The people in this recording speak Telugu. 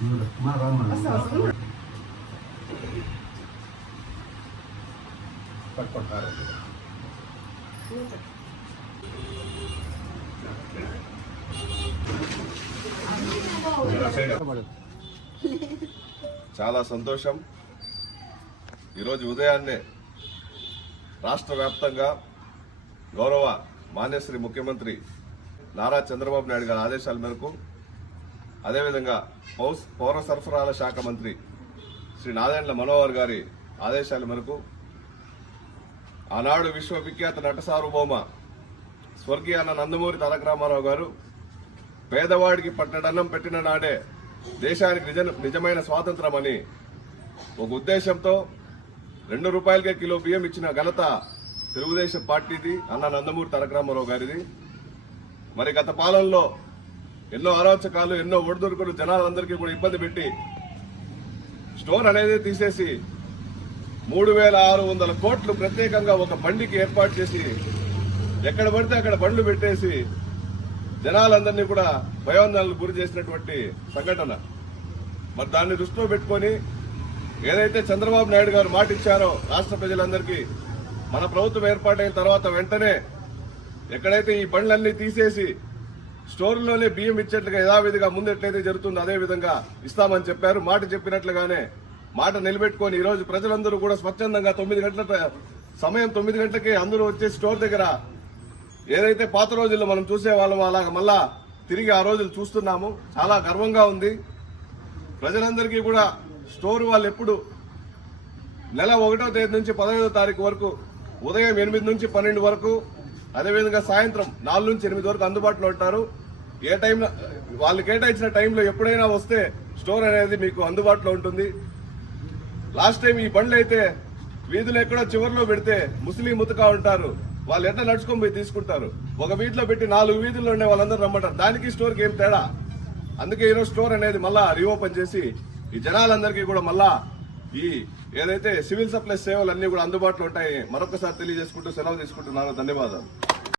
మా పట్టుకుంటారు చాలా సంతోషం. ఈరోజు ఉదయాన్నే రాష్ట్ర వ్యాప్తంగా గౌరవ మాన్యశ్రీ ముఖ్యమంత్రి నారా చంద్రబాబు నాయుడు గారి ఆదేశాల మేరకు అదేవిధంగా పౌస్ పౌర సరఫరాల శాఖ మంత్రి శ్రీ నారాయణల మనోహర్ గారి ఆదేశాల మేరకు ఆనాడు విశ్వవిఖ్యాత నట సార్వభౌమ స్వర్గీయ అన్న నందమూరి తారక రామారావు గారు పేదవాడికి పట్టడన్నం పెట్టిన నాడే దేశానికి నిజ నిజమైన స్వాతంత్రం అని ఒక ఉద్దేశంతో రెండు రూపాయలకే కిలో బియ్యం ఇచ్చిన ఘనత తెలుగుదేశం పార్టీది అన్న నందమూరి తారక రామారావు గారిది. మరి గత పాలనలో ఎన్నో అరాచకాలు ఎన్నో ఒడిదొడుకులు జనాలందరికీ కూడా ఇబ్బంది పెట్టి స్టోర్ అనేది తీసేసి మూడు వేల ఆరు వందల కోట్లు ప్రత్యేకంగా ఒక బండికి ఏర్పాటు చేసి ఎక్కడ పడితే అక్కడ బండ్లు పెట్టేసి జనాలందరినీ కూడా భయోందనలకు గురి చేసినటువంటి సంఘటన. మరి దాన్ని దృష్టిలో పెట్టుకొని ఏదైతే చంద్రబాబు నాయుడు గారు మాట ఇచ్చారో రాష్ట్ర ప్రజలందరికీ మన ప్రభుత్వం ఏర్పాటైన తర్వాత వెంటనే ఎక్కడైతే ఈ బండ్లన్నీ తీసేసి స్టోర్లోనే బియ్యం ఇచ్చేట్లుగా యథావిధిగా ముందు ఎట్లయితే జరుగుతుందో అదే విధంగా ఇస్తామని చెప్పారు. మాట చెప్పినట్లుగానే మాట నిలబెట్టుకొని ఈ రోజు ప్రజలందరూ కూడా స్వచ్ఛందంగా తొమ్మిది గంటల సమయం తొమ్మిది గంటలకి అందరూ వచ్చే స్టోర్ దగ్గర ఏదైతే పాత రోజుల్లో మనం చూసే అలా అలాగ మళ్ళా తిరిగి ఆ రోజులు చూస్తున్నాము. చాలా గర్వంగా ఉంది. ప్రజలందరికీ కూడా స్టోర్ వాళ్ళు ఎప్పుడు నెల ఒకటో తేదీ నుంచి పదహైదో తారీఖు వరకు ఉదయం ఎనిమిది నుంచి పన్నెండు వరకు అదేవిధంగా సాయంత్రం నాలుగు నుంచి ఎనిమిది వరకు అందుబాటులో ఉంటారు. ఏ టైం వాళ్ళు కేటాయించిన టైంలో ఎప్పుడైనా వస్తే స్టోర్ అనేది మీకు అందుబాటులో ఉంటుంది. లాస్ట్ టైం ఈ బండ్లు అయితే వీధులు ఎక్కడో చివరిలో పెడితే ముస్లిం ముతకా ఉంటారు. వాళ్ళు ఎట్లా నడుచుకొని పోయి తీసుకుంటారు. ఒక వీధిలో పెట్టి నాలుగు వీధుల్లో ఉండే వాళ్ళందరూ రమ్మంటారు. దానికి స్టోర్కి ఏం తేడా? అందుకే ఈరోజు స్టోర్ అనేది మళ్ళా రీఓపెన్ చేసి ఈ జనాలందరికీ కూడా మళ్ళా ఈ ఏదైతే సివిల్ సప్లైస్ సేవలు అన్నీ కూడా అందుబాటులో ఉంటాయి మరొకసారి తెలియజేసుకుంటూ సెలవు తీసుకుంటున్నాను. ధన్యవాదాలు.